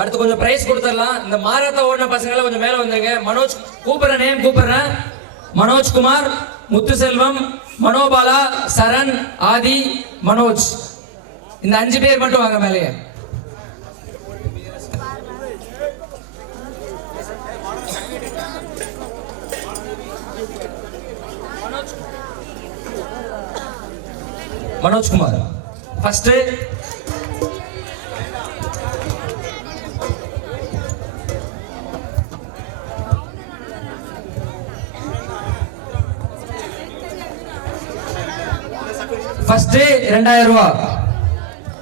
அடுத்து கொஞ்சம் பிரைஸ் கொடுத்துடலாம். இந்த மாரத்தான் ஓடின பசங்களை கொஞ்சம் மேல வந்துருங்க. மனோஜ் கூப்பிடுறேன், நேம் கூப்பிடுறேன். மனோஜ்குமார், முத்துசெல்வம், மனோபாலா, சரண், ஆதி, மனோஜ், இந்த 5 பேர் மட்டும் வாங்க மேலே. மனோஜ்குமார் ஃபர்ஸ்ட். ஃபர்ஸ்ட் 2000 ரூபாய்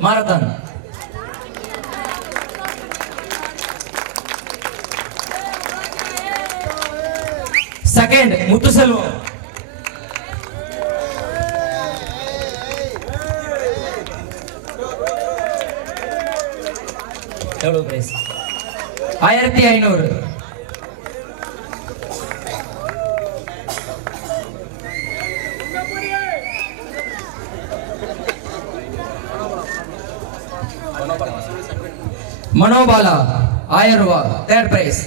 மாரத்தான். செகண்ட் முத்துசெல்வம். எவ்வளவு பிரைஸ்? 1500. மனோபாலா 1000 ரூபாய் தேர்ட் பிரைஸ்.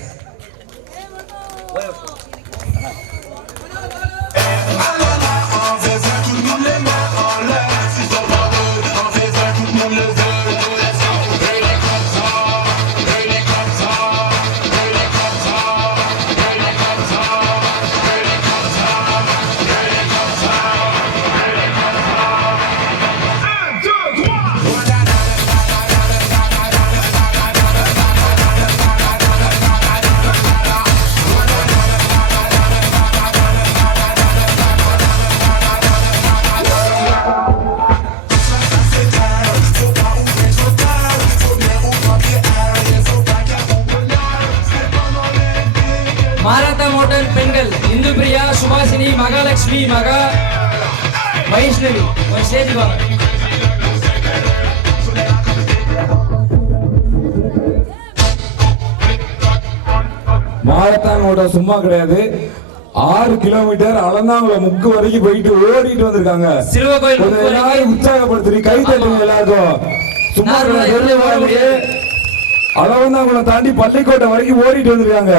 மாரத்தான் ஓட்டல் பெண்கள் இந்து பிரியா, சுபாசினி, மகாலட்சுமி, மகா, வைஷ்ணவி ஸ்டேஜ் வாங்க. மாரத்தான் ஓட்டம் சும்மா கிடையாது. 6 கிலோமீட்டர் அலந்தாங்குளம் முக்கு வரைக்கும் போயிட்டு ஓடிட்டு வந்திருக்காங்க. சிறுவகோயில் எல்லாரும் உற்சாகப்படுத்தி கை தட்டுங்க எல்லாருக்கும். சும்மா அலந்தாங்குளம் தாண்டி பள்ளிக்கோட்டை வரைக்கும் ஓடிட்டு வந்திருக்காங்க.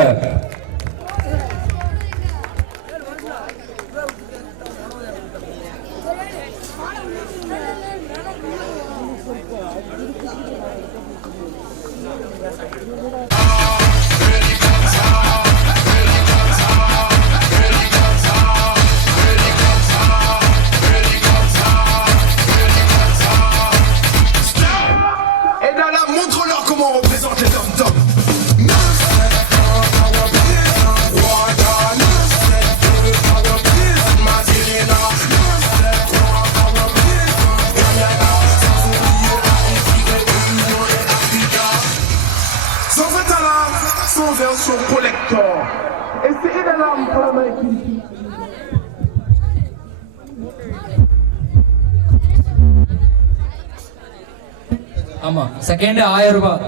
ஆமா செகண்ட் 1000 ரூபாய்.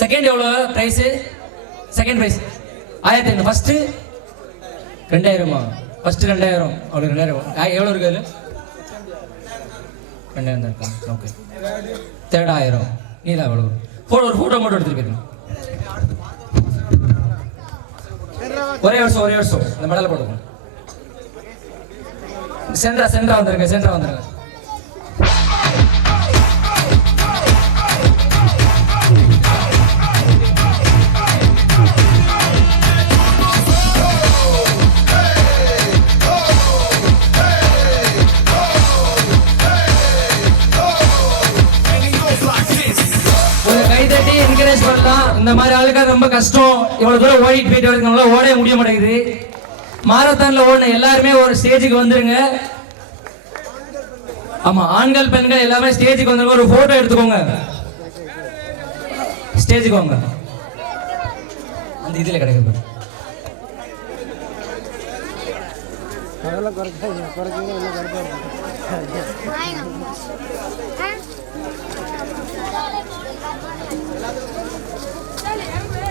செகண்ட் எவ்வளவு prize? Second prize 1500. First 2000. First 2000. அவ்வளவு 2000 எவ்வளவு இருக்கு அதுல? 2000 தான் இருக்கு. ஓகே. தேர்ட் 1000. நீதான் எவ்வளவு? ஒரு போட்டோ மட்டும் எடுத்துட்டு போயிருங்க. ஒரே வருஷம் இந்த மெடலை போட்டுக்கோங்க. சென்டரா வந்துருங்க. இந்த மாதிரி ஆளுக்காக ரொம்ப கஷ்டம். இவ்வளவு தூரம் ஓடிட்டு போயிட்டு வரதுனால ஓட முடிய மாட்டேங்குது. மாரத்தான்ல ஓடின எல்லாருமே ஒரு ஸ்டேஜுக்கு வந்துருங்க. ஆமா ஆண்கள் பெண்கள் எல்லாமே ஸ்டேஜுக்கு வந்துருங்க. ஒரு போட்டோ எடுத்துக்கோங்க. ஸ்டேஜுக்கு வாங்க. அந்த இதுல கிடைக்கும்.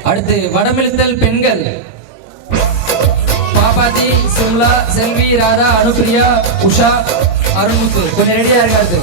அடுத்து வடமிழுத்தல் பெண்கள் பாபாதி, சிம்லா, செல்வி, ராதா, அனுப்பிரியா, உஷா, அருண்முத்து கொஞ்சம் ரெடியா இருக்காது.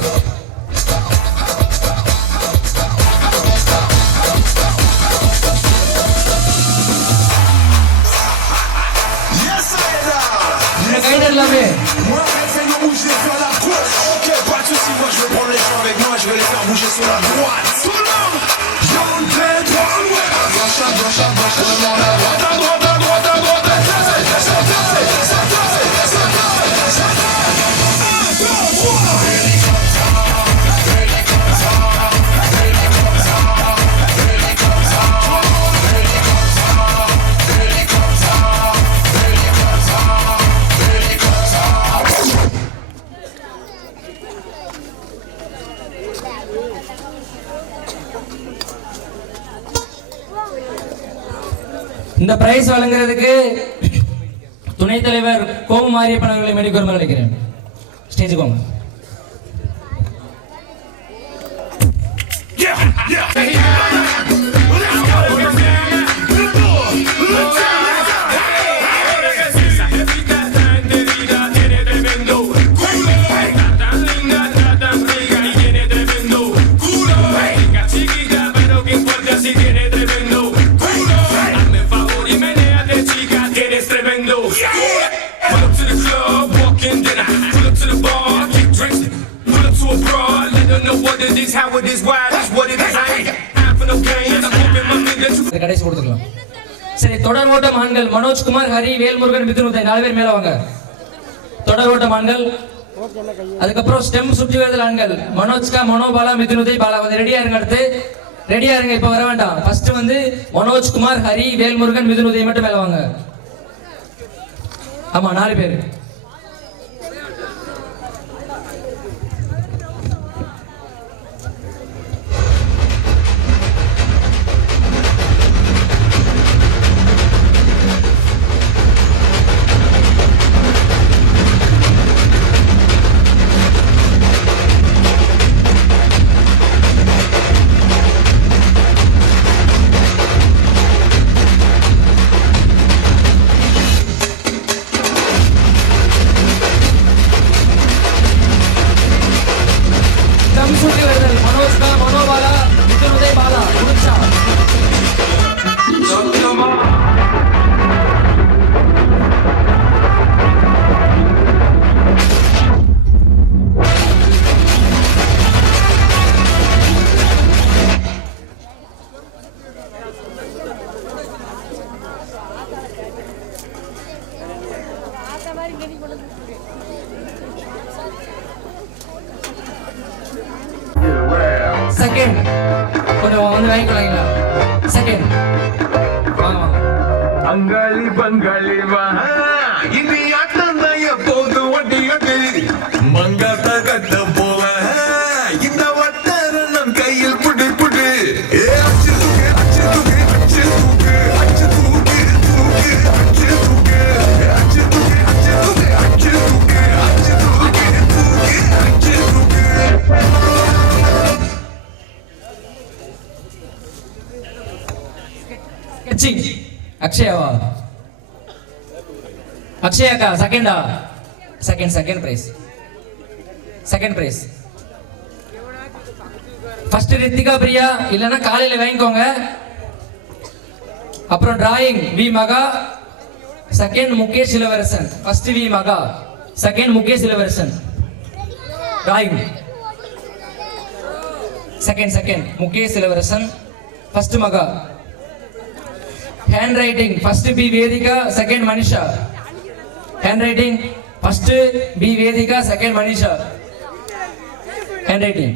இந்த பிரைஸ் வழங்குறதுக்கு துணைத் தலைவர் கோமு மாரியப்பன் அவர்களை மேடைக்கு வருமாறு அழைக்கிறேன். ஸ்டேஜுக்கு வாங்க. கடைசி கொடுத்துக்கலாம். சரி, தொடர் ஓட்டம் ஆண்கள் மனோஜ்குமார், ஹரி, வேல்முருகன், மிதுன் உதய் 4 பேர் மேல வாங்க. தொடர் ஓட்டம் ஆண்கள். அதுக்கப்புறம் ஸ்டெம் சுற்றி வருதல் ஆண்கள் மனோஜ்கா, மனோபாலா, மிதுன் உதய், பாலா வந்து ரெடியா இருங்க. அடுத்து ரெடியா இருங்க, இப்ப வர வேண்டாம். ஃபர்ஸ்ட் வந்து மனோஜ்குமார், ஹரி, வேல்முருகன், மிதுன் உதய் மட்டும் மேல வாங்க. ஆமா 4 பேர். செகண்ட் கொஞ்சம் வந்து வாங்கிக்கலாங்களா? செகண்ட் வாங்க. அங்காளி பங்காளி வா இது ஆட்டம் தான் எப்போது ஒட்டியது மங்காத்த கட்ட போல இந்த வட்டார நம் கையில் புடி புடி அச்சு தூக்கு அச்சு தூக்கு அச்சு தூக்கு அச்சு தூக்கு தூக்கு அச்சு தூக்கு அச்சு தூக்கு அச்சு தூக்கு அச்சு தூக்கு அச்சு தூக்கு தூக்கு அச்சு தூக்கு. அக்ஷயாவா? அக்ஷயாக்கா செகண்டா? Second prize. Second prize. First Rithika Priya, இல்லைன்னா காலையில வாங்கிக்கோங்க. அப்புறம் drawing V Maha, second Mukesh Ilavarasan. First V Maha, second Mukesh Ilavarasan. Drawing second Mukesh Ilavarasan, first Maha. Handwriting first B Vedika, second Manisha. Handwriting first B Vedika, second Manisha. Handwriting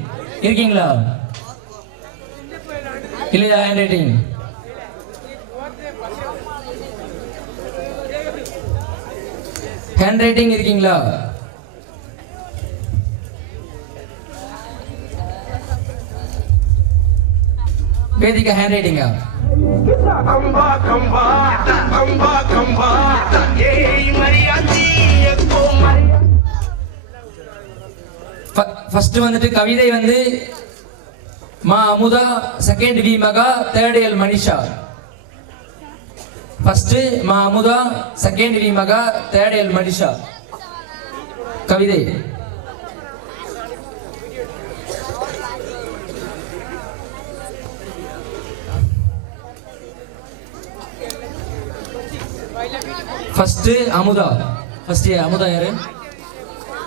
இருக்கீங்களா? இல்லையா? हैंड राइटिंग हैंड राइटिंग இருக்கீங்களா? Vedika handwriting Kamba kamba kamba kamba ye mariachi ekko first வந்துட்டு கவிதை வந்து மா Amudha, second we மகா, third L Manisha. First மா Amudha, second we மகா, தேர்ட் எல் மனிஷா. கவிதை ஃபர்ஸ்ட் அமுதா. ஃபர்ஸ்ட் அமுதா யாரு?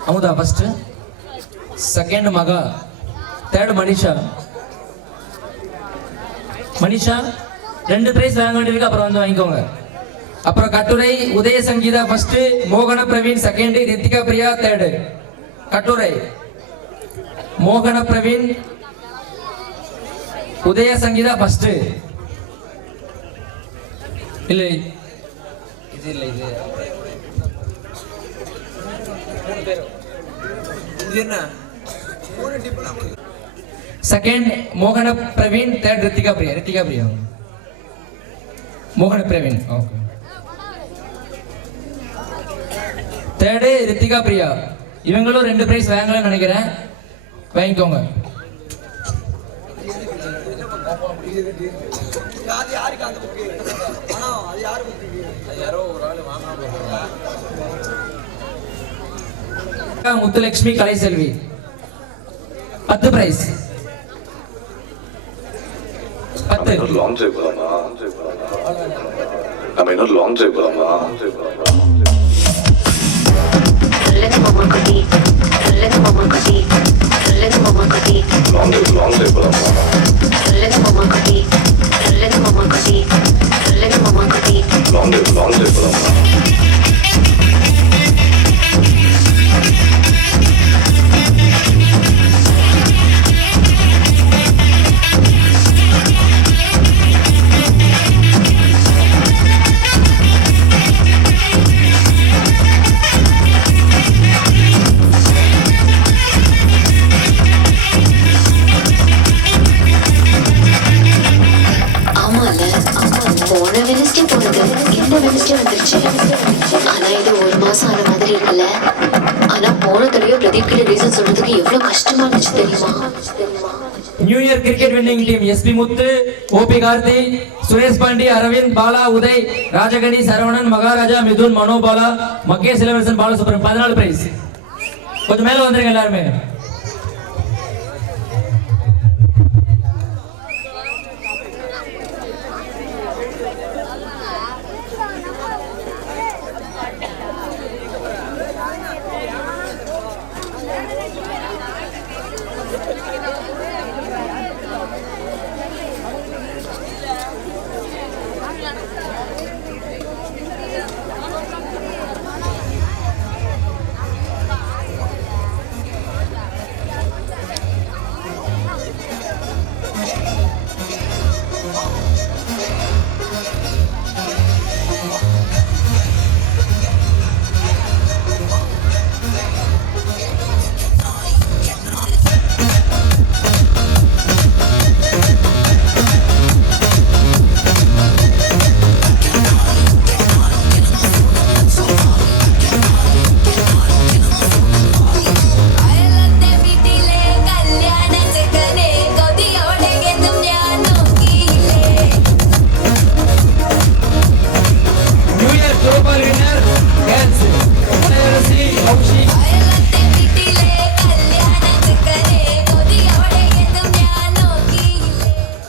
அமுதா ஃபர்ஸ்ட், செகண்ட் மகா, தேர்ட் மனிஷா. மனிஷா 2 பிரைஸ் வாங்க வேண்டியிருக்கு, அப்புறம் வந்து வாங்கிக்கோங்க. அப்புறம் கட்டுரை உதய சங்கீதா ஃபர்ஸ்ட், மோகன பிரவீன் செகண்ட், ரித்திகா பிரியா தேர்ட். கட்டுரை மோகன பிரவீன், உதய சங்கீதா ஃபர்ஸ்ட். இல்லை இது இல்லை, இது 3 பேர். இது என்ன? செகண்ட் மோகன பிரவீன், தேர்ட் ரித்திகா பிரியா. மோகன பிரவீன். ஓகே. தேர்டு ரித்திகா பிரியா. இவங்களும் 2 பிரைஸ் வாங்கலன்னு நினைக்கிறேன். வாங்கிக்கோங்க. Muthulakshmi Kalaiselvi 10 prize. 10. Long drive போலாமா? நம்ம இன்னொரு லாங் ட்ரைவ் போலாமா? சொல்லுங்க மாமா குட்டி, சொல்லுங்க மாமா குட்டி, சொல்லுங்க மாமா குட்டி, லாங் ட்ரைவ் போலாமா? சொல்லுங்க மாமா குட்டி, சொல்லுங்க மாமா குட்டி, சொல்லுங்க மாமா குட்டி. லாங் ட்ரைவ் போலாமா? போன வெனஸ்டே போனது இந்த வெனஸ்டே வந்துருச்சு. ஆனா இது 1 மாசம் ஆன மாதிரி இருக்குல்ல. ஆனா போன தடவை பிரதீப் கிட்ட ரீசன் சொல்றதுக்கு எவ்வளவு கஷ்டமா இருந்துச்சு தெரியுமா? New year cricket winning team SP Muthu, OP Karthi, Suresh Pandi, Aravind, Bala, Uday, Rajagani, Saravanan, Maharaja, Mithun, Manobala, Mahesh Ilavarasan, Balasubramanian 14 prize. கொஞ்சம் மேல வந்துருங்க எல்லாருமே.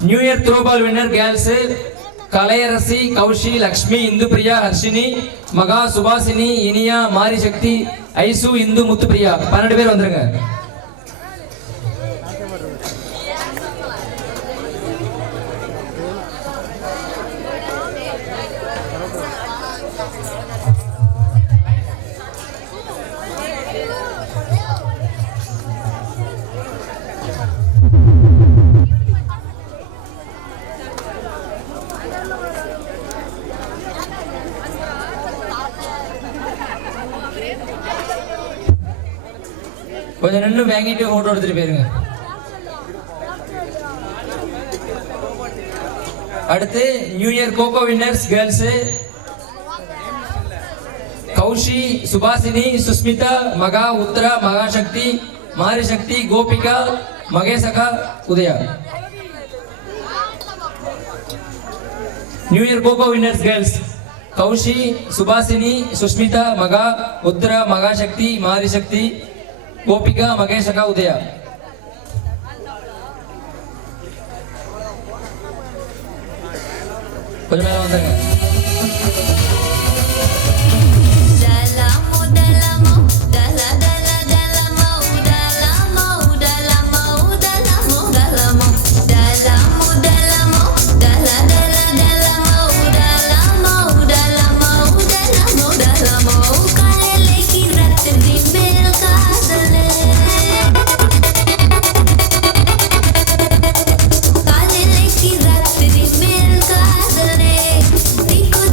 New year throwball winner girls Kalaiyarasi, Kaushi, Lakshmi, Indhupriya, Harshini, Maha, Subhashini, Iniya, மாரி சக்தி, ஐசு, இந்து, முத்துப்பிரியா 12 பேர் வந்துருங்க. கொஞ்சம் நின்று வாங்கிட்டு போட்டோ எடுத்துட்டு போயிருங்க. அடுத்து new year kho-kho winners girls Kaushi, Subhashini, Sushmita, Maha, Uthara, Mahasakthi, Mari Sakthi, Gopika, Mahesaka, Udhaya. New year kho-kho winners girls Kaushi, Subhashini, Sushmita, Maha, Uthara, Mahasakthi, Mari Sakthi, Gopika, Mahesaka, Udaya. கொஞ்சம் மேல வந்துருங்க.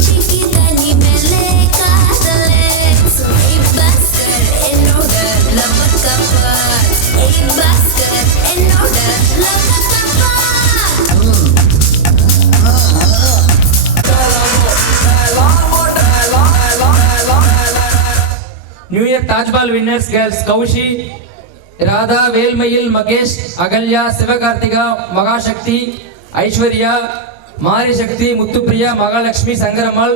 Chiqui new year dodgeball winners girls Kaushi, Radha, Velmayil, Mahesh, Agalya, Sivakarthika, Mahasakthi, Aishwarya, Mari Sakthi, Muthupriya, Mahalakshmi, Sankarammal,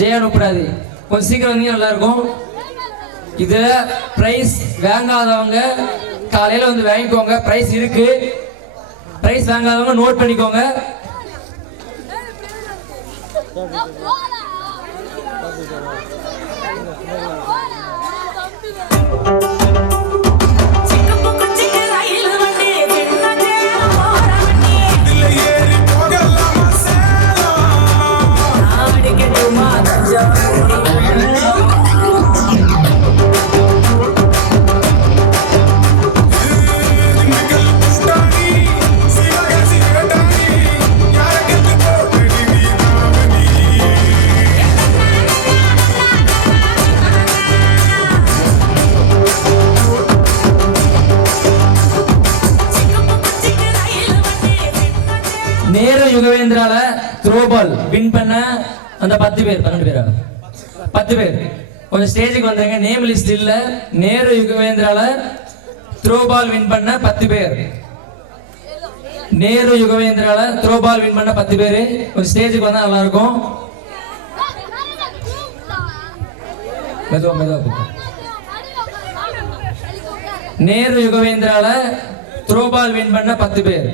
Jaya நுப்ராதி. கொஞ்சம் சீக்கிரம் வந்தீங்க நல்லா இருக்கும். இதுல பிரைஸ் வாங்காதவங்க காலையில வந்து வாங்கிக்கோங்க. பிரைஸ் இருக்கு. பிரைஸ் வாங்காதவங்க நோட் பண்ணிக்கோங்க. நேரு யுகவேந்திரால த்ரோபால் வின் பண்ண அந்த 10 பேர் 12 பேரா 10 பேர் கொஞ்சம் ஸ்டேஜுக்கு வந்தாங்க. நேம் லிஸ்ட் இல்ல. நேரு யுகவேந்திரால த்ரோபால் வின் பண்ண 10 பேர். நேரு யுகவேந்திரால த்ரோபால் வின் பண்ண 10 பேர் கொஞ்சம் ஸ்டேஜுக்கு வந்தா நல்லா இருக்கும். மெதுவா மெதுவா. நேரு யுகவேந்திரால த்ரோபால் வின் பண்ண 10 பேர்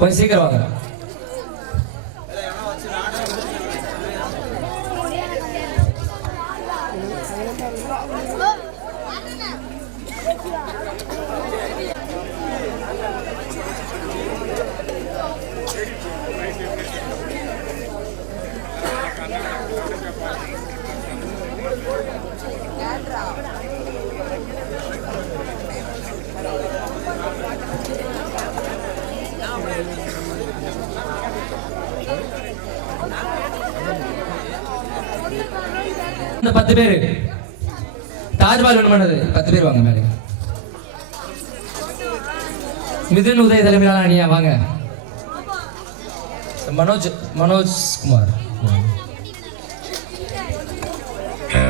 கொஞ்சம் சீக்கிரம் வாங்க. இந்த 10 பேர் தாஜ்பால் வின் பண்ணது 10 பேர் வாங்க மேலே. மிதுன் உதய தலைமையிலான அணியா வாங்க. Manoj Kumar.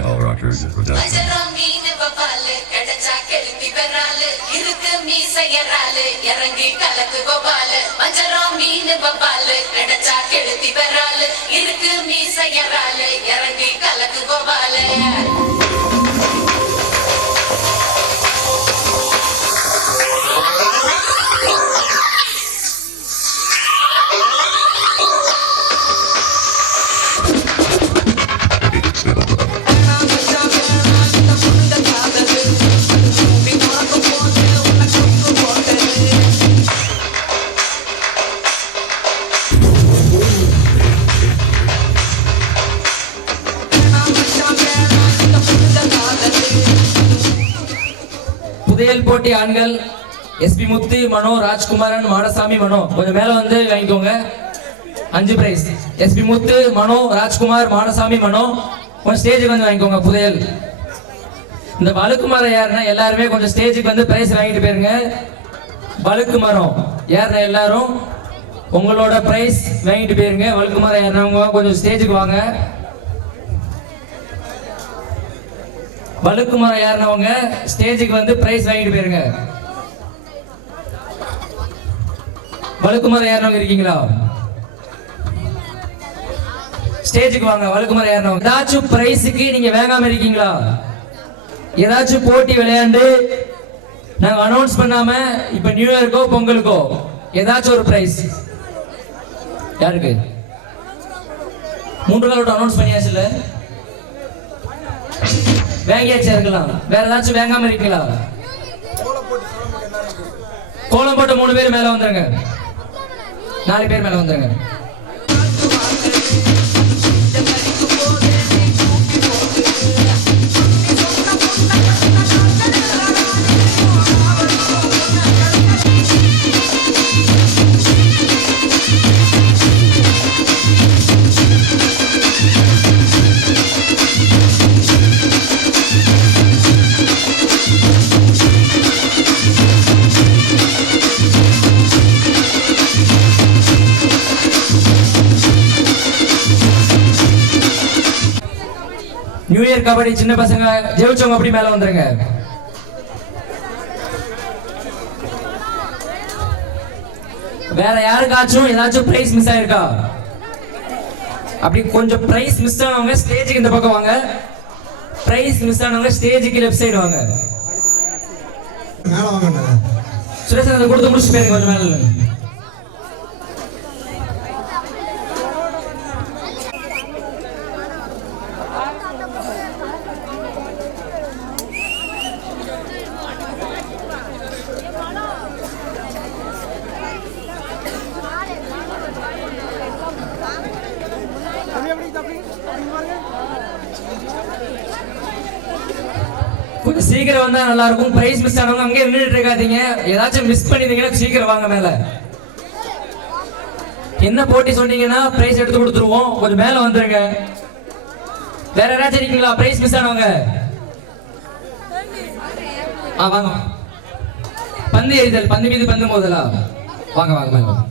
All Rockers Production. இறங்கி கலக்கு கோபாலு மஞ்சரம் மீன் பப்பாலு கிடைச்சா கெழுத்தி பெறாலு இருக்கு மீசையறாலு இறங்கி கலக்கு கோபாலு. புதையல் போட்டி ஆண்கள் எஸ்பி முத்து, மனோ, ராஜ்குமாரன், மாடசாமி, மனோ கொஞ்சம் மேல வந்து வாங்கிக்கோங்க. 5 பிரைஸ். எஸ்பி முத்து, மனோ, ராஜ்குமார், மாடசாமி, மனோ கொஞ்சம் ஸ்டேஜுக்கு வந்து வாங்கிக்கோங்க. புதையல். இந்த வழுக்குமரம் யாருன்னா எல்லாருமே கொஞ்சம் ஸ்டேஜுக்கு வந்து பிரைஸ் வாங்கிட்டு போயிருங்க. வழுக்குமரம் யாருன்னா எல்லாரும் உங்களோட பிரைஸ் வாங்கிட்டு போயிருங்க. வழுக்குமரம் யாருன்னா கொஞ்சம் ஸ்டேஜுக்கு வாங்க. வழுக்குமரம் யாருனவங்க ஸ்டேஜுக்கு வந்து பிரைஸ் வாங்கிட்டு போயிருங்க. வழுக்குமரம் யாருனவங்க இருக்கீங்களா? ஸ்டேஜுக்கு வாங்க. வழுக்குமரம் யாருனவங்க ஏதாச்சும் பிரைஸுக்கு நீங்க வாங்காம இருக்கீங்களா? ஏதாச்சும் போட்டி விளையாண்டு நாங்க அனௌன்ஸ் பண்ணாம இப்ப நியூ இயர்க்கோ பொங்கலுக்கோ ஏதாச்சும் ஒரு பிரைஸ் யாருக்கு? 3 நாள் அனௌன்ஸ் பண்ணியாச்சு இல்ல? வாங்கியாச்சு இருக்கலாம். வேற ஏதாச்சும் வாங்காம இருக்கீங்களா? கோலம் போட்ட 3 பேர் மேல வந்துருங்க. 4 பேர் மேல வந்துருங்க. நியூ இயர் கபடி சின்ன பசங்க ஜெயிச்சவங்க அப்படி மேல வந்துருங்க. வேற யாருக்காச்சும் ஏதாச்சும் பிரைஸ் மிஸ் ஆயிருக்கா? அப்படி கொஞ்சம் பிரைஸ் மிஸ் ஆனவங்க ஸ்டேஜுக்கு இந்த பக்கம் வாங்க. பிரைஸ் மிஸ் ஆனவங்க ஸ்டேஜுக்கு லெஃப்ட் சைடு வாங்க. மேல வாங்க. சுரேஷ் அதை கொடுத்து முடிச்சு போயிருங்க கொஞ்சம் மேல. கொஞ்சம் சீக்கிரம் வந்தா நல்லா இருக்கும். பிரைஸ் மிஸ் ஆனவங்க அங்கே நின்றுட்டு இருக்காதீங்க. ஏதாச்சும் மிஸ் பண்ணிருந்தீங்கன்னா சீக்கிரம் வாங்க மேல. என்ன போட்டி சொன்னீங்கன்னா பிரைஸ் எடுத்து கொடுத்துருவோம். கொஞ்சம் மேல வந்துருங்க. வேற யாராச்சும் இருக்கீங்களா பிரைஸ் மிஸ் ஆனவங்க? வாங்க. பந்து எறிதல், பந்து மீது பந்து மோதலா? வாங்க வாங்க மேல வாங்க.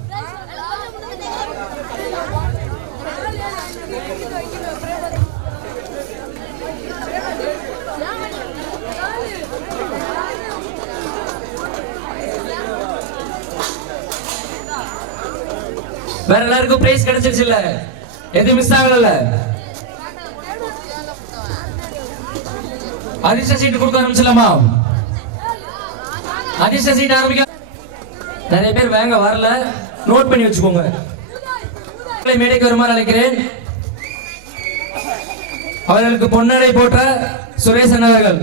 வேற எல்லாருக்கும் பிரைஸ் கிடைச்சிருச்சு இல்ல? எது மிஸ் ஆகல? அதிர்ஷ்ட சீட்டு கொடுக்க ஆரம்பிச்சலாமா? அதிர்ஷ்ட சீட் ஆரம்பிக்க. நிறைய பேர் வேங்க வரல, நோட் பண்ணி வச்சுக்கோங்க. மேடைக்கு வருமாறு அழைக்கிறேன். அவர்களுக்கு பொன்னடை போட்ட சுரேசன் அவர்கள்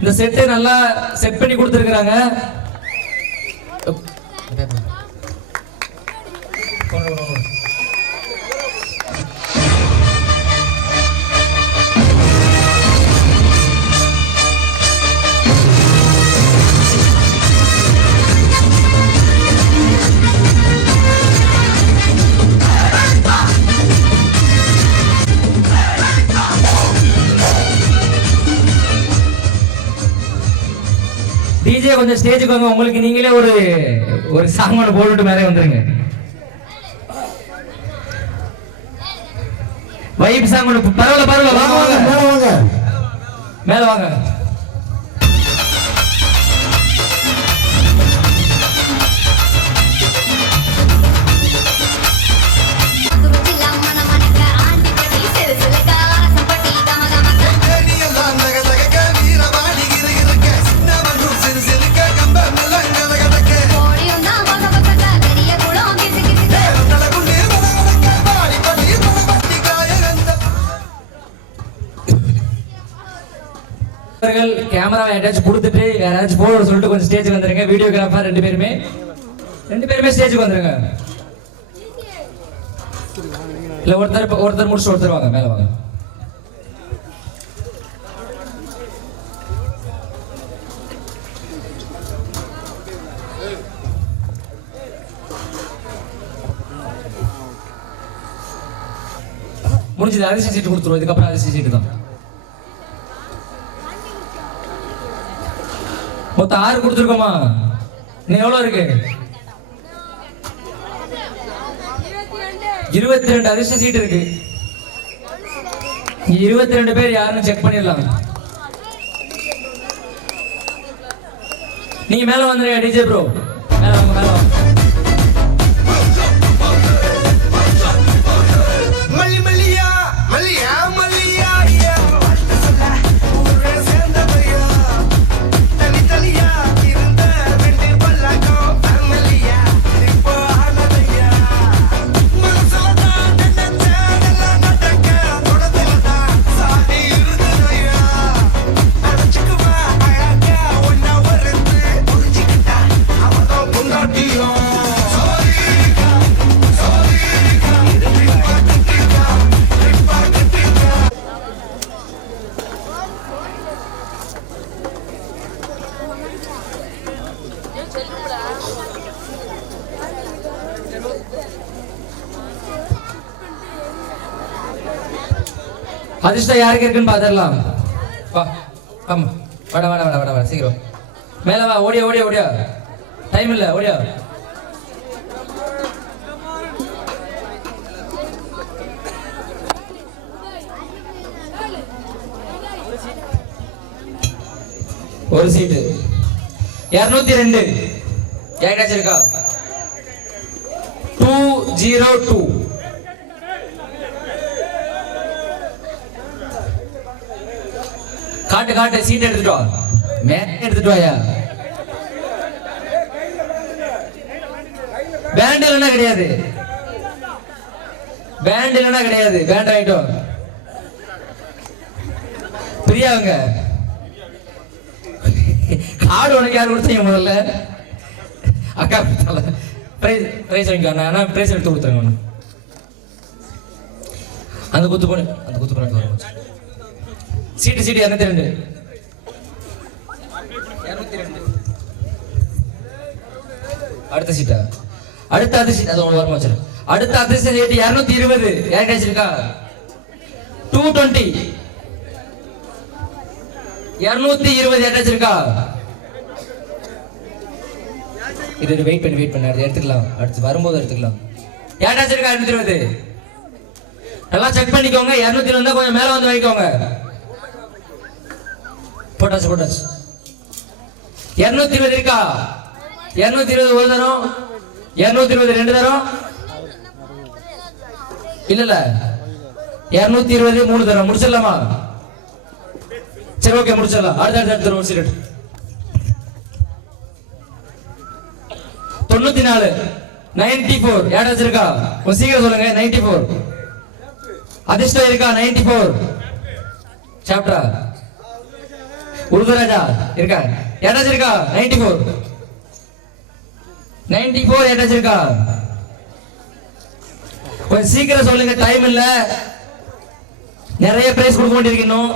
இந்த செட்டை நல்லா செட் பண்ணி கொடுத்திருக்கிறாங்க. டிஜே கொஞ்சம் ஸ்டேஜுக்கு வாங்க. உங்களுக்கு நீங்களே ஒரு சாங் ஒன்று போட்டுட்டு மேலே வந்துருங்க. வைப் சாங் ஒன்று. பரவாயில்ல வாங்க வாங்க மேல வாங்க. மேல வாங்க. கேமராவை யாராச்சும் கொடுத்துட்டு யாராச்சும் போட சொல்லிட்டு கொஞ்சம் ஸ்டேஜுக்கு வந்துருங்க. வீடியோகிராஃபர் ரெண்டு பேருமே ஸ்டேஜுக்கு வந்துருங்க. இல்ல ஒருத்தர் முடிச்சு ஒருத்தர் வாங்க மேல வாங்க. முடிஞ்சது. அதிர்ஷ்ட சீட்டு கொடுத்துருவோம். இதுக்கப்புறம் அதிர்ஷ்ட சீட்டு தான். மொத்தம் 6 கொடுத்துருக்கோமா? இன்னும் எவ்வளவு இருக்கு? 22 அதிர்ஷ்ட சீட் இருக்கு. 22 பேர் யாருன்னு செக் பண்ணிடலாம். நீங்க மேல வந்துருங்க. டிஜே ப்ரோ மேல வாங்க. மேல வாங்க. அதிர்ஷ்டம் யாருக்கு இருக்குன்னு பாத்திரலாம். வட சீக்கிரம் மேல வா. ஓடியா டைம் இல்ல. ஓடியா. ஒரு சீட்டு 202 யாருக்காச்சும் இருக்கா 202 காட்டு சீட் எடுத்துட்டு வா எடுத்துட்டு வாயா பேண்ட் இல்லைன்னா கிடையாது பேண்ட் ஆயிட்டோம் பிரியாங்க கார்டு உனக்கு யார் கொடுத்தீங்க முதல்ல அக்கா பிரைஸ் வாங்கிக்கோ நான் பிரைஸ் எடுத்து கொடுத்தேங்க அந்த குத்து போன சீட்டு 202 அடுத்த சீட்டா அடுத்த அதிர்ஷ்ட அது உங்களுக்கு வரமா வச்சிரு அடுத்த அதிர்ஷ்ட சீட்டு 220 யார் கிடைச்சிருக்கா 220 220 யார் கிடைச்சிருக்கா இது வெயிட் பண்ணி அடுத்து எடுத்துக்கலாம் அடுத்து வரும்போது எடுத்துக்கலாம் யார் கிடைச்சிருக்கா 220 நல்லா செக் பண்ணிக்கோங்க 220 இருந்தா கொஞ்சம் மேல வந்து வாங்கிக்கோங்க போட்டாச்சு 220 இருக்கா 220 ஒரு தரம் 220 ரெண்டு தரம் இல்ல 220 மூணு தரம் முடிச்சிடலாமா சரி ஓகே முடிச்சிடலாம் அடுத்த ஒரு சீட் 94 94 யார் வச்சிருக்கா கொஞ்சம் சீக்கிரம் சொல்லுங்க 94 அதிர்ஷ்டம் இருக்கா 94 சாப்டர் உருதுராஜா இருக்கா யாராச்சும் இருக்கா 94 யாராச்சும் இருக்கா கொஞ்சம் சீக்கிரம் சொல்லுங்க டைம் இல்ல நிறைய பிரைஸ் கொடுக்க வேண்டியிருக்கு இன்னும்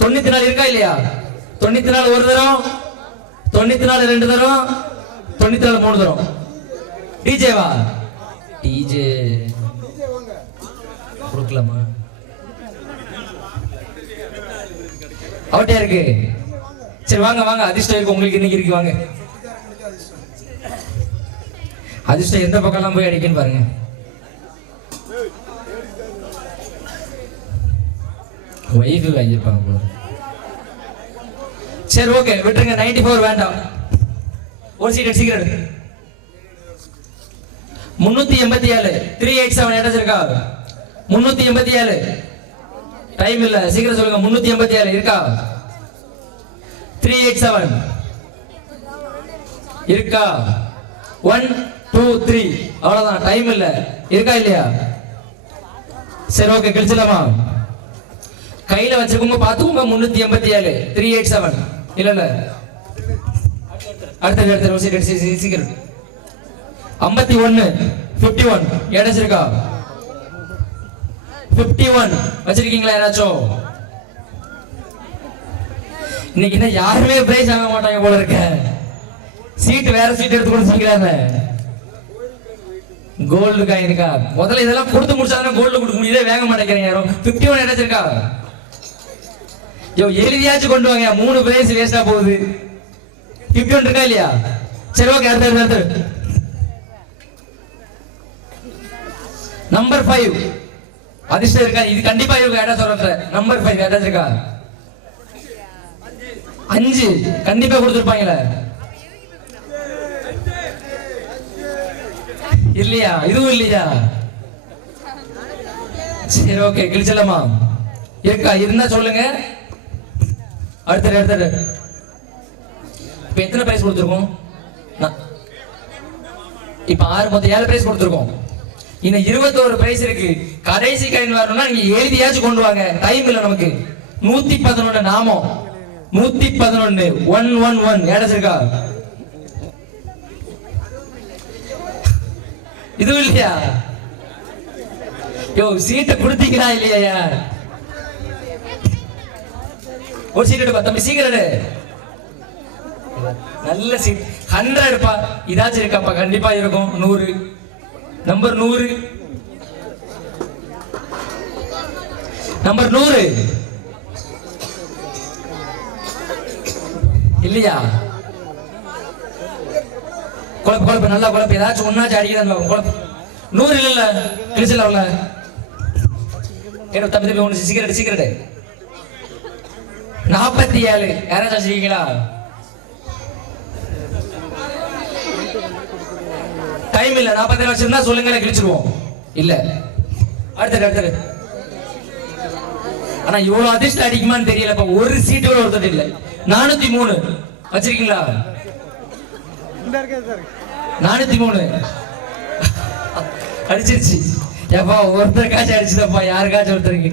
94 இருக்கா இல்லையா 94 ஒரு தரம் 94 ரெண்டு தரம் 94 மூணு தரம் டிஜேவா டிஜே கொடுக்கலாமா அவட்டே இருக்கு சரி வாங்க அதிர்ஷ்டம் இருக்கு உங்களுக்கு இன்னைக்கு இருக்கு வாங்க அதிர்ஷ்டம் எந்த பக்கம்லாம் போய் அடிக்குன்னு பாருங்க வைஃபு வாங்கியிருப்பாங்க போல சரி ஓகே விட்டுருங்க 94 வேண்டாம் ஒரு சீட் சீக்கிரம் 387 387 எட்டாச்சு இருக்கா 387 டைம் இல்ல சீக்கிரம் சொல்லுங்க 387 இருக்கா 387 இருக்கா 1 2 3 அவ்வளவுதான் டைம் இல்ல இருக்கா இல்லையா சரி ஓகே கழிச்சலாமா கையில வச்சிருக்கோங்க பாத்துக்கோங்க 387 387 இல்ல அடுத்த சீக்கிரம் 51 51 எடைச்சிருக்கா 51 வச்சிருக்கீங்களா யாராச்சும் இன்னைக்கு என்ன யாருமே பிரைஸ் வாங்க மாட்டாங்க போல இருக்க சீட் வேற சீட் எடுத்து கொடுத்துக்கிறாங்க கோல்டு காயின் இருக்கா முதல்ல இதெல்லாம் கொடுத்து முடிச்சாதான் கோல்டு கொடுக்க முடியல வேக மாட்டேங்கிறீங்க யாரும் 51 எடைச்சிருக்கா எழுதியாச்சும் கொண்டு வாங்க 3 பிரைஸ் வேஸ்டா போகுது 51 இருக்கா இல்லையா சரி ஓகே அடுத்து நம்பர் 5 அதிர்ஷ்டம் இருக்கா இது கண்டிப்பா இருக்கு ஏடா சொல்றேன் நம்பர் 5 ஏடா இருக்கா 5 கண்டிப்பா கொடுத்துருப்பாங்களே இல்லையா இதுவும் இல்லையா சரி ஓகே கிழிச்சலாமா இருக்கா இருந்தா சொல்லுங்க அடுத்த இப்ப எத்தனை பிரைஸ் கொடுத்துருக்கோம் இப்ப 6 மொத்தம் 7 பிரைஸ் கொடுத்துருக்கோம் இன்னும் 21 பிரைஸ் இருக்கு கடைசி காயின் வரணும்னா நீங்க எழுதியாச்சும் கொண்டு வாங்க டைம் இல்ல நமக்கு 111 நாமம் 111 111 ஏடா இது இல்லையா சீட்டை கொடுத்தீங்களா இல்லையா ஒரு சீட் எடுப்பா தம்பி சீக்கிரம் நல்ல சீட் 100 பா இதாச்சும் இருக்காப்பா கண்டிப்பா இருக்கும் 100 நம்பர் 100 நம்பர் 100 இல்லையா குழப்ப நல்லா குழப்பம் ஏதாச்சும் ஒன்னாச்சும் அடிக்கிறான் குழப்பம் 100 இல்ல கிழிச்சல என்ன தம்பி ஒண்ணு சீக்கிரம் 47. யாராச்சும் வச்சிருக்கீங்களா? டைம் இல்ல. 47 வச்சிருந்தா சொல்லுங்க, கிழிச்சிருவோம். இல்ல, அடுத்தது. ஆனா இவ்வளவு அதிர்ஷ்டம் அடிக்குமான்னு தெரியல. இப்ப ஒரு சீட்டு கூட ஒருத்தர் இல்ல. 403 வச்சிருக்கீங்களா? 403 அடிச்சிருச்சு. ஏப்பா ஒருத்தருக்காச்சும் அடிச்சுதப்பா, யாருக்காச்சும் ஒருத்தருக்கு.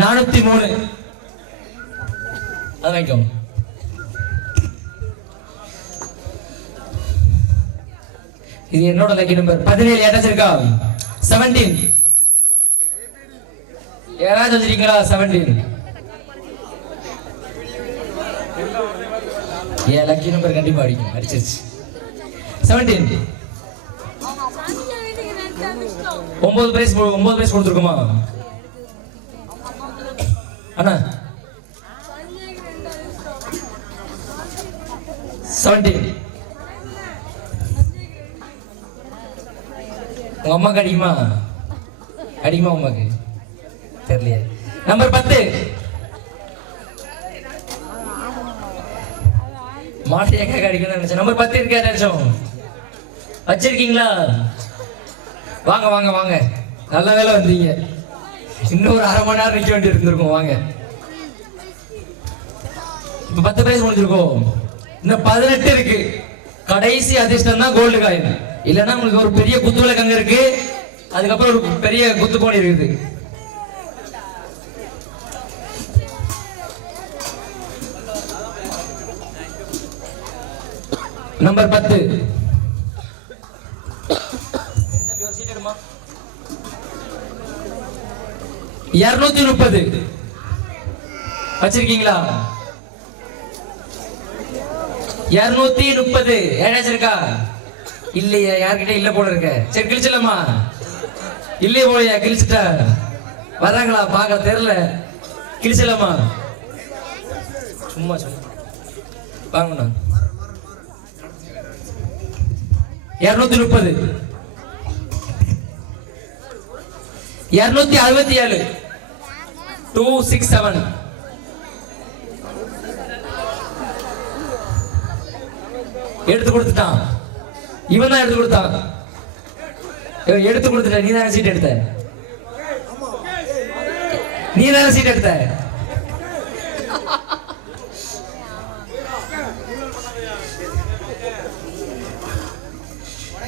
403 அது வாங்கிக்கோங்க. இது என்னோட லக்கி நம்பர். 17 யாராச்சும் இருக்கா? 17 யாராச்சும் வச்சிருக்கீங்களா? 17 ஏன் லக்கி நம்பர் கண்டிப்பா அடிக்கும். அடிச்சிருச்சு. 17 9 பிரைஸ் கொடுத்துருக்குமா அண்ணா? 17 உங்க அம்மாக்கு அடிக்குமா? உமாக்கு தெரியலையே. நம்பர் 10 மாட்டியாக்க அடிக்கணும்னு நினைச்சேன். நம்பர் 10 இருக்கு யாராச்சும் வச்சிருக்கீங்களா? வாங்க. நல்ல வேலை வந்தீங்க. இன்னும் ஒரு 1/2 மணி நேரம் நிக்க வேண்டி இருந்திருக்கும். வாங்க. இப்ப 10 பிரைஸ் முடிஞ்சிருக்கோம். இன்னும் 18 இருக்கு. கடைசி அதிர்ஷ்டம் தான் கோல்டு காயின். இல்லைன்னா உங்களுக்கு ஒரு பெரிய குத்துவிளக்கு அங்க இருக்கு. அதுக்கப்புறம் ஒரு பெரிய குத்து கோணி இருக்குது. நம்பர் 10 230 வச்சிருக்கீங்களா? 230 ஏதாச்சும் இருக்கா? இல்லையா? யார்கிட்ட இல்ல போல இருக்க. சரி கிழிச்சலாமா? இல்லையே போலையா? கிழிச்சிட்டா வர்றாங்களா? பார்க்க தெரியல. கிழிச்சலாமா? சும்மா வாங்கண்ணா. 230 267 267 எடுத்து கொடுத்துட்டான். இவன் தான் எடுத்து கொடுத்தான். எடுத்து கொடுத்துட்ட. நீ தானே சீட் எடுத்த.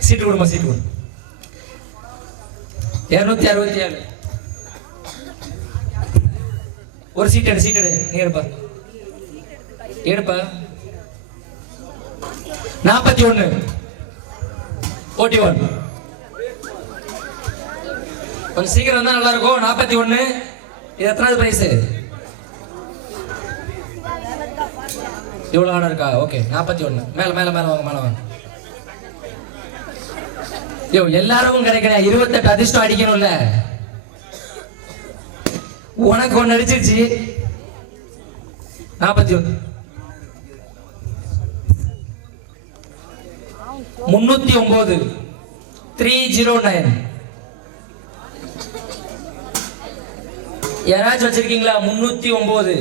சீட்டு கொடுமா. 267 ஒரு சீட் எடு. நீ எடுப்பா. 41 41 கொஞ்சம் சீக்கிரம் வந்தா நல்லா இருக்கும். 41 இது எத்தனாவது பிரைஸ்? இவ்வளவு ஆர்டர் இருக்கா? ஓகே 41 மேல வாங்க. எல்லாரும் கிடைக்கணும். 28 அதிர்ஷ்டம் அடிக்கணும்ல. உனக்கு ஒன்னு அடிச்சிருச்சு. 41 309 309 யாராச்சும் வச்சிருக்கீங்களா? 309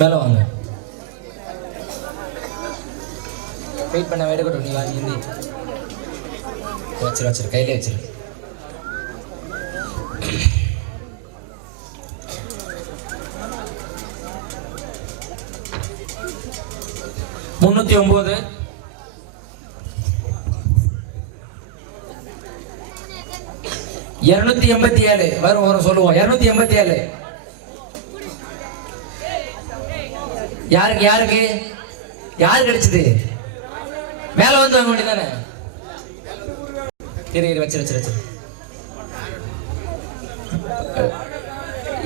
மேல வாங்க. வெயிட் பண்ண எடுக்கட்டும். நீ வாங்கி வச்சிரு கையிலே வச்சிரு. முன்னூத்தி 9 287 வரும் சொல்லுவோம். 287 யாருக்கு கிடைச்சது? மேல வந்து வாங்க வேண்டியதானே. வச்சிரு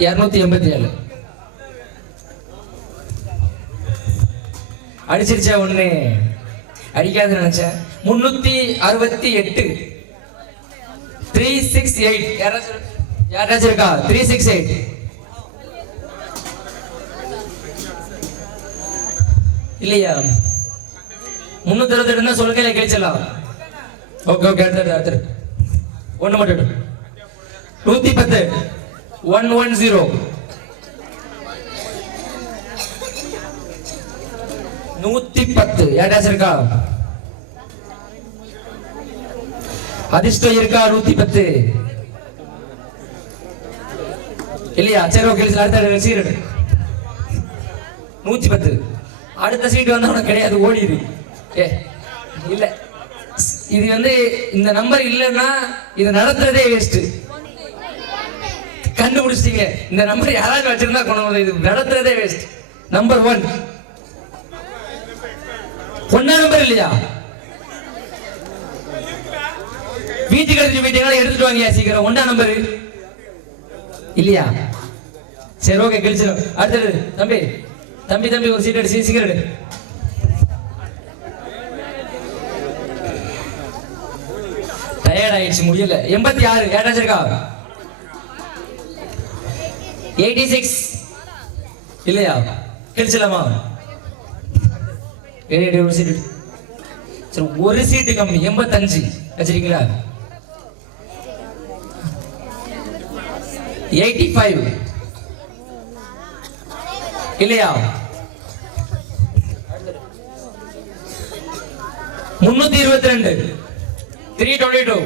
287 அடிச்சிருச்சா? ஒண்ணு அடிக்காது நினைச்சேன். 368 368 யாராச்சும் இருக்கா? 368 இல்லையா? 362 தான் சொல்லுங்க கிழிச்சிடலாம். ஓகே ஓகே அடுத்து ஒன்று மட்டும் 110 110 110 யாராச்சும் இருக்கா? அதிர்ஷ்டம் இருக்கா? 110 இல்லையா? சரி ஓகே அடுத்த சீட் 110 அடுத்த சீட் வந்தவன கிடையாது ஓடிடு. இல்ல இது வந்து இந்த நம்பர் இல்லைன்னா இது நடத்துறதே வேஸ்ட். கண்டுபிடிச்சிட்டீங்க. இந்த நம்பர் யாராவது வச்சிருந்தா கொண்டு வந்து இது நடத்துறதே வேஸ்ட். நம்பர் 1 ஒன்னா நம்பர் இல்லையா? வீட்டுக்கு எடுத்து வீட்டுக்கு எடுத்துட்டு வாங்க சீக்கிரம். ஒன்னா நம்பர் இல்லையா? சரி ஓகே கிழிச்சிடும். அடுத்தது தம்பி தம்பி தம்பி ஒரு சீட் எடுத்து சீக்கிரம் எடு. டயர்ட் ஆயிடுச்சு முடியல. 86 யாராச்சும் இருக்கா? 86 இல்லையா? கிழிச்சலாமா? ஒரு சீட் சரி ஒரு சீட்டு கம்மி 85 வச்சிருக்கீங்களா? 85 இல்லையா? 322 322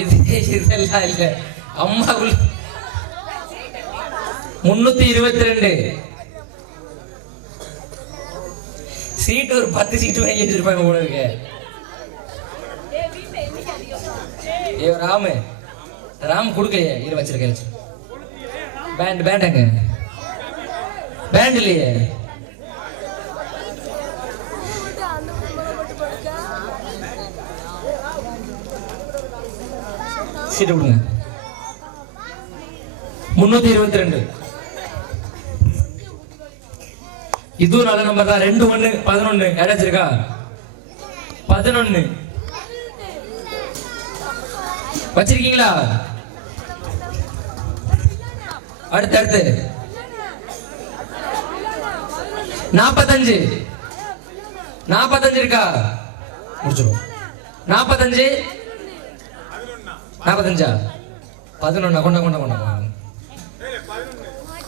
இதெல்லாம் இல்ல அம்மா 322 சீட் ஒரு 10 சீட் வாங்கி வச்சிருப்பாங்க போல இருக்கு. ராம் கொடுக்கலையே இது வச்சிருக்கேன். பேண்ட் அங்க பேண்ட் இல்லையே. சீட்டு கொடுங்க. 322 இதுவும் நல்ல நம்பர் தான். 2 1 11 யாராச்சும் இருக்கா? 11 வச்சிருக்கீங்களா? அடுத்து 45 45 இருக்கா? முடிச்சிடும். 45 45 11 கொண்ட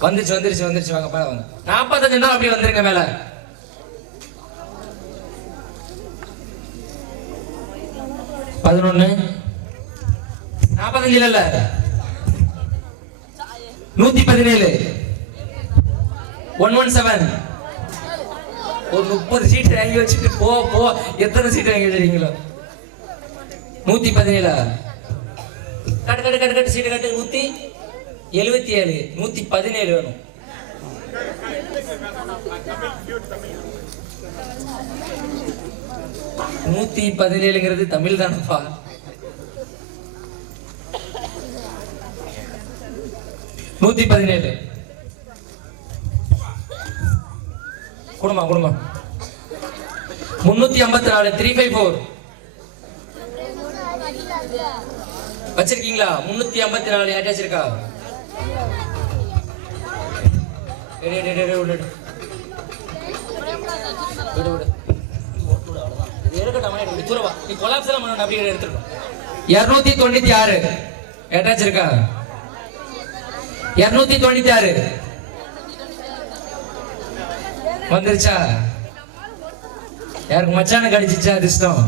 வந்துருச்சு வாங்க பாரு வாங்க. 45 தான் அப்படி வந்துருங்க மேல. பதினொன்னு 45 இல்ல 117 117 ஒரு 30 சீட் வாங்கி வச்சுட்டு போ எத்தனை சீட் வாங்கி வச்சிருக்கீங்களோ? 117 கட்டு சீட்டு கட்டு 177 117 வேணும். நூத்தி 17ங்கிறது தமிழ் தானப்பா. நூத்தி 17 குடும்பம் 354 354 வச்சிருக்கீங்களா? 354 யாராச்சும் இருக்கா? நீ கொலாப்ஸ் எல்லாம் பண்ண அப்படியே எடுத்துருக்கோம். 296 யாராச்சும் இருக்கா? 296 வந்துருச்சா? யாருக்கு மச்சான கடிச்சிச்சா அதிர்ஷ்டம்?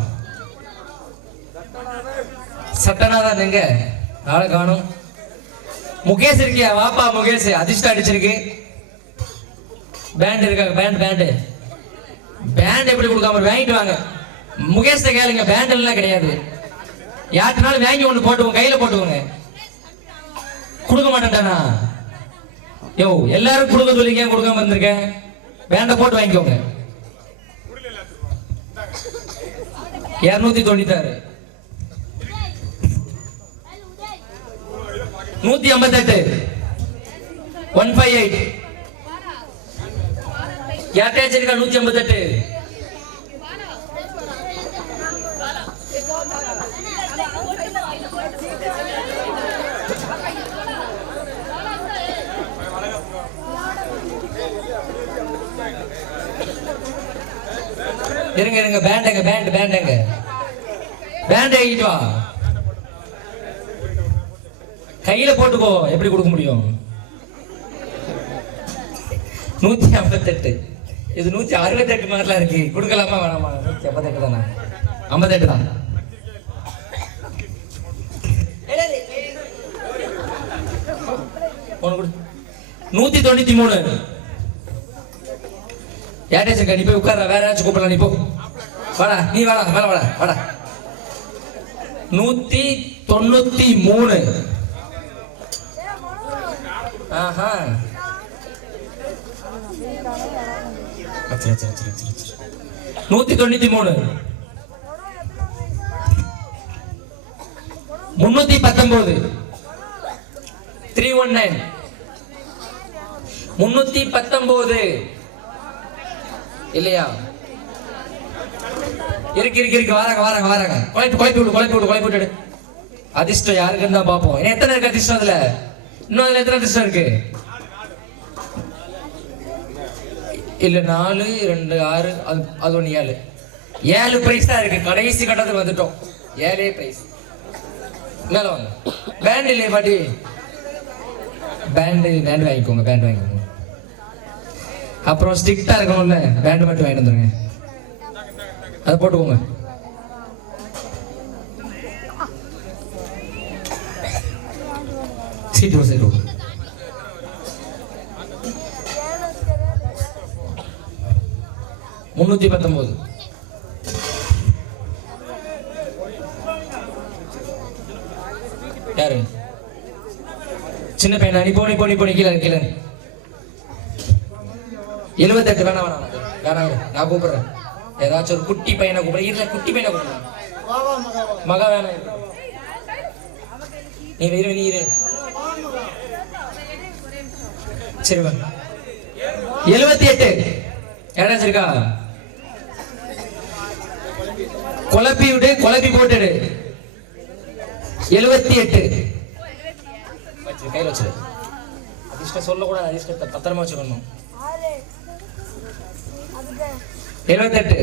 சட்டனாதான் எங்க ஆளை காணும். முகேஷ் இருக்கியா? வாப்பா முகேஷ் அதிர்ஷ்டம் அடிச்சிருக்கு. பேண்ட் இருக்காங்க. பேண்ட் எப்படி கொடுக்காம வாங்கிட்டு வாங்க. முகேஷ் கேளுங்க. பேண்ட் எல்லாம் கிடையாது. யாருனாலும் வாங்கி ஒண்ணு போட்டுவோம் கையில போட்டுவோங்க. கொடுக்க மாட்டேன்டானா? யோ எல்லாரும் கொடுக்க சொல்லிங்க கொடுக்காம இருந்திருக்கேன். பேண்ட போட்டு வாங்கிக்கோங்க. 296 158 158 யார்கிட்ட இருக்கா? 158 158 இருங்க பேண்டுங்க பேண்டுங்க பேண்ட் ஆகிட்டு வா. கையில போட்டுக்கோ, எப்படி கொடுக்க முடியும்? 158. இது 168 மாதிரிலாம் இருக்கு. கொடுக்கலாமா வேணாமா? 158 தானே? 58 தான். ஒன்று கொடு. 193. யார்டே நீ போய் உட்கார, வேற யாராச்சும் கூப்பிடலாம். நீ போ, வாடா, நீ வாடா, மேல வாடா. 193. ஆஹா, 193. 319. 319. 319 இல்லையா? இருக்கு வாராங்க. குழப்பி விட்டு அதிர்ஷ்டம் யாருக்குன்னு தான் பார்ப்போம். எத்தனை இருக்கு அதிர்ஷ்டம்? அதுல இன்னும் அதுல எத்தனை அதிர்ஷ்டம் இருக்கு? இல்ல 4, 2, 6, அது 1, 7 பிரைஸ் தான் இருக்கு. கடைசி கட்டத்துக்கு வந்துட்டோம். 7 பிரைஸ். மேல வாங்க. பேண்ட் இல்லையே பாட்டி? பேண்ட் வாங்கிக்கோங்க. அப்புறம் ஸ்ட்ரிக்டா இருக்கணும்ல, பேண்ட் மட்டும் வாங்கிட்டு வந்துருங்க. அதை போட்டுக்கோங்க. சீட்டு 319. யாரு? சின்ன பையனா? நீ போனி கீழே 78. வேணாம், நான் கூப்பிடுறேன். ஏதாச்சும் ஒரு குட்டி பையனை கூப்பிடுறேன். குட்டி பையனை கூப்பிடுறேன். மகா வேணாம், நீ இரு. சரி, 78. யாராச்சும் இருக்கா? குழப்பி போட்டுடு. 78. கையில் வச்சிரு. அதிர்ஷ்டம் சொல்லக்கூடாது, அதிர்ஷ்டத்தை பத்திரமா வச்சுக்கணும். 78.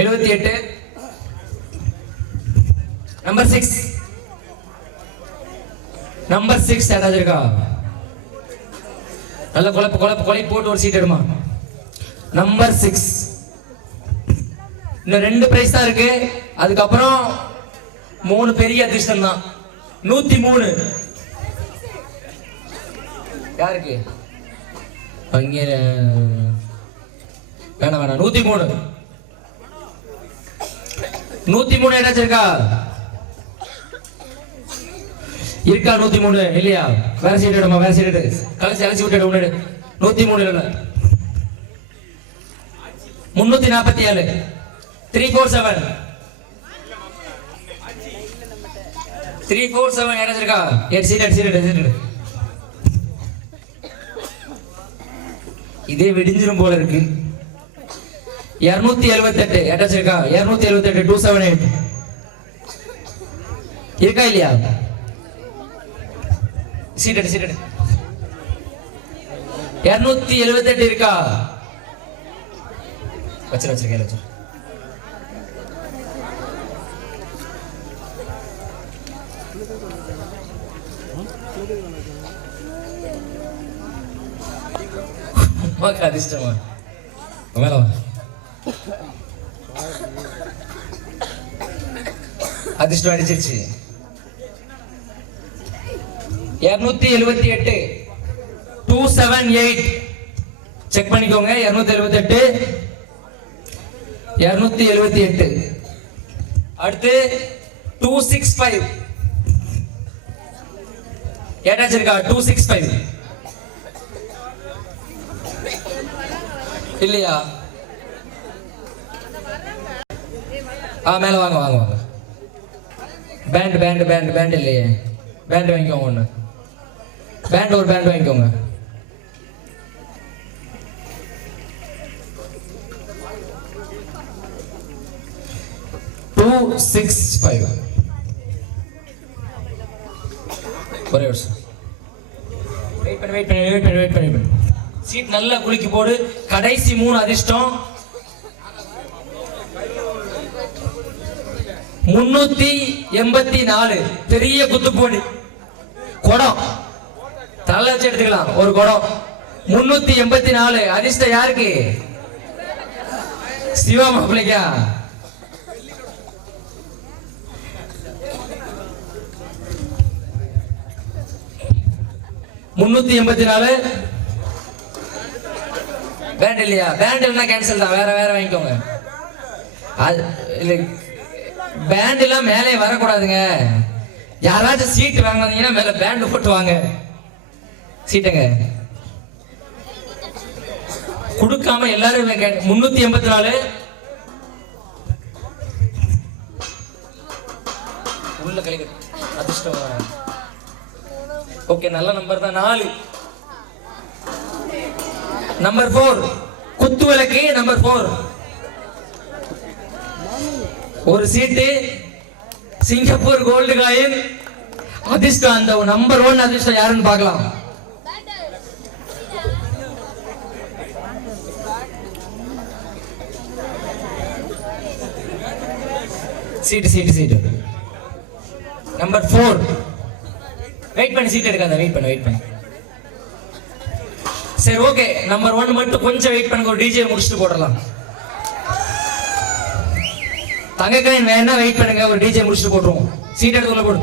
78. நம்பர் 6. யாராவது இருக்கா? நல்ல குழப்பி போட்டு ஒரு சீட் எடுமா. நம்பர் 6. இன்னும் 2 பிரைஸ் தான் இருக்கு. அதுக்கப்புறம் 3 பெரிய அதிர்ஷ்டம் தான். 103. யாருக்கு? அங்கே வேணாம். 103. 103 ஏதாச்சும் இருக்கா? 103 இல்லையா? வேற சீட் எடுமா. கலசி விட்டு 103 இல்ல. 347. 347. 347 ஏதாச்சும் இருக்கா? 8 சீட். இதே வெடிஞ்சிரும் போல இருக்கு. 278 ஏதாச்சும் இருக்கா? 278. 278 இருக்கா இல்லையா? சீட் 278 இருக்கா? வச்சிருக்கேன். அதிர்ஷ்டமா மேல அதிர்ஷ்டம் அடிச்சிருச்சு. 278. 278 செக் பண்ணிக்கோங்க. 278. அடுத்து 265 ஏதாச்சும் இருக்கா? 265 இல்லையா? மேல வாங்க. பேண்ட் இல்லையே. பேண்ட் வாங்கிக்கோங்க. ஒன்று ஒரு பேண்ட் வாங்கிக்கோங்க. ஒரே வருஷம் வெயிட் பண்ணி சீட் நல்லா குலுக்கி போடு. கடைசி 3 அதிர்ஷ்டம். 384 பெரிய குத்துப்போடு குடம் தலை வச்சு எடுத்துக்கலாம். ஒரு குடம் 384 அதிர்ஷ்டம் யாருக்கு? சிவா மாப்பிள்ளைக்கா? $384 பேண்ட் இல்லையா? பேண்ட் இல்லைன்னா கேன்சல் தான். வேற வாங்கிக்கோங்க. பேண்ட் எல்லாம் மேலே வரக்கூடாதுங்க. யாராச்சும் சீட் வாங்கினீங்கன்னா மேல பேண்ட் போட்டு வாங்க. சீட்டுங்க கொடுக்காம எல்லாரும் 384 உள்ள கழிக்க அதிர்ஷ்டம். ஓகே, நல்ல நம்பர் தான். 4 நம்பர் 4 குத்து விளக்கு. நம்பர் 4 ஒரு சீட்டு சிங்கப்பூர் கோல்டு காயின். அதிர்ஷ்டம் அந்த நம்பர் 1 அதிர்ஷ்டம் யாருன்னு பார்க்கலாம். Seat number 4. வெயிட் பண்ணி சீட் எடுக்காத. வெயிட் பண்ணு. சரி, ஓகே. நம்பர் 1 மட்டும் கொஞ்சம் வெயிட் பண்ணுங்க. ஒரு டிஜே முடிச்சுட்டு போடலாம். தங்க காயின் வேணா வெயிட் பண்ணுங்க. ஒரு டிஜே முடிச்சுட்டு போட்டுருவோம். சீட் எடுத்து உள்ள போடு.